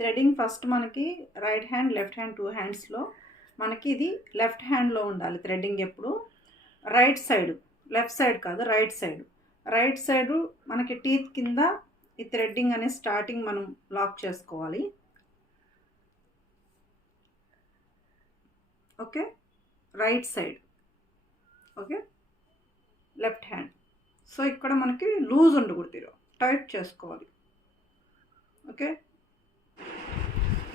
Threading first మనకి right hand left hand 2 హ్యాండ్స్లో మనకి ఇది లెఫ్ట్ హ్యాండ్లో ఉండాలి థ్రెడ్డింగ్. ఎప్పుడు రైట్ సైడ్, లెఫ్ట్ సైడ్ కాదు, రైట్ సైడు మనకి టీత్ కింద ఈ థ్రెడ్డింగ్ అనేది స్టార్టింగ్ మనం లాక్ చేసుకోవాలి. Okay, right side. Okay, left hand. So ఇక్కడ మనకి లూజ్ ఉండకూడదు, టైట్ చేసుకోవాలి. ఓకే,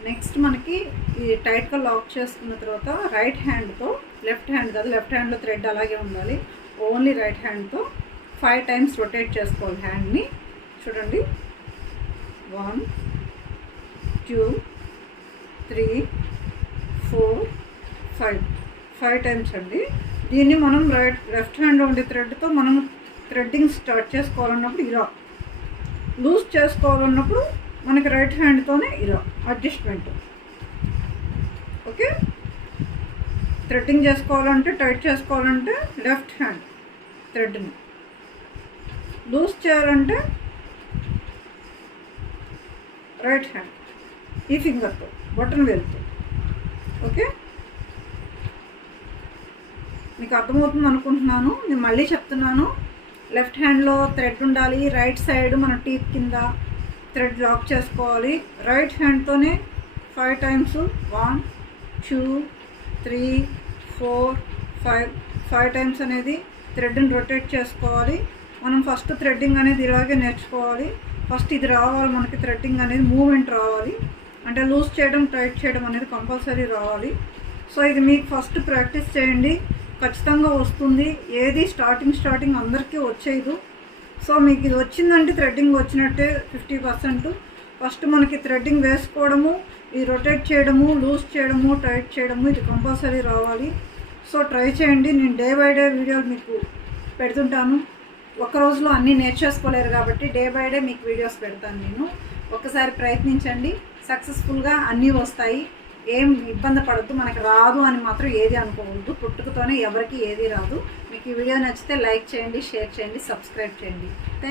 నెక్స్ట్ మనకి ఈ టైట్గా లాక్ చేసుకున్న తర్వాత రైట్ హ్యాండ్తో, లెఫ్ట్ హ్యాండ్ కాదు, లెఫ్ట్ హ్యాండ్లో థ్రెడ్ అలాగే ఉండాలి. ఓన్లీ రైట్ హ్యాండ్తో 5 టైమ్స్ రొటేట్ చేసుకోవాలి హ్యాండ్ని. చూడండి, 1 2 3 4 5 టైమ్స్ అండి. దీన్ని మనం లెఫ్ట్ హ్యాండ్లో ఉండే థ్రెడ్తో మనం థ్రెడ్డింగ్ స్టార్ట్ చేసుకోవాలన్నప్పుడు ఇలా, లూజ్ చేసుకోవాలన్నప్పుడు మనకి రైట్ హ్యాండ్తోనే ఇలా అడ్జస్ట్మెంట్. ఓకే, థ్రెడ్డింగ్ చేసుకోవాలంటే, టైట్ చేసుకోవాలంటే లెఫ్ట్ హ్యాండ్ థ్రెడ్ని, లూజ్ చేయాలంటే రైట్ హ్యాండ్ ఈ ఫింగర్తో, బటన్ వేలుతో. ఓకే, మీకు అర్థమవుతుంది అనుకుంటున్నాను. నేను మళ్ళీ చెప్తున్నాను, లెఫ్ట్ హ్యాండ్లో థ్రెడ్ ఉండాలి, రైట్ సైడ్ మన టీత్ కింద థ్రెడ్ లాక్ చేసుకోవాలి. రైట్ హ్యాండ్తోనే 5 టైమ్స్, 1 2 3 4 5 టైమ్స్ అనేది థ్రెడ్ని రొటేట్ చేసుకోవాలి. మనం ఫస్ట్ థ్రెడ్డింగ్ అనేది ఇలాగే నేర్చుకోవాలి. ఫస్ట్ ఇది రావాలి మనకి, థ్రెడ్డింగ్ అనేది మూమెంట్ రావాలి, అంటే లూజ్ చేయడం టైట్ చేయడం అనేది కంపల్సరీ రావాలి. సో ఇది మీకు ఫస్ట్ ప్రాక్టీస్ చేయండి, ఖచ్చితంగా వస్తుంది. ఏది స్టార్టింగ్ అందరికీ వచ్చేది. సో మీకు ఇది వచ్చిందంటే థ్రెడ్డింగ్ వచ్చినట్టే 50%. ఫస్ట్ మనకి థ్రెడ్డింగ్ వేసుకోవడము, ఈ రొటేట్ చేయడము, లూజ్ చేయడము, టైట్ చేయడము, ఇది కంపల్సరీ రావాలి. సో ట్రై చేయండి. నేను డే బై డే వీడియోలు మీకు పెడుతుంటాను. ఒక రోజులో అన్నీ నేర్చేసుకోలేరు కాబట్టి డే బై డే మీకు వీడియోస్ పెడతాను నేను. ఒకసారి ప్రయత్నించండి, సక్సెస్ఫుల్గా అన్నీ వస్తాయి. ఏం ఇబ్బంది పడద్దు. మనకి రాదు అని మాత్రం ఏది అనుకోవద్దు. పుట్టుకతోనే ఎవరికి ఏది రాదు. మీకు ఈ వీడియో నచ్చితే లైక్ చేయండి, షేర్ చేయండి, సబ్స్క్రైబ్ చేయండి.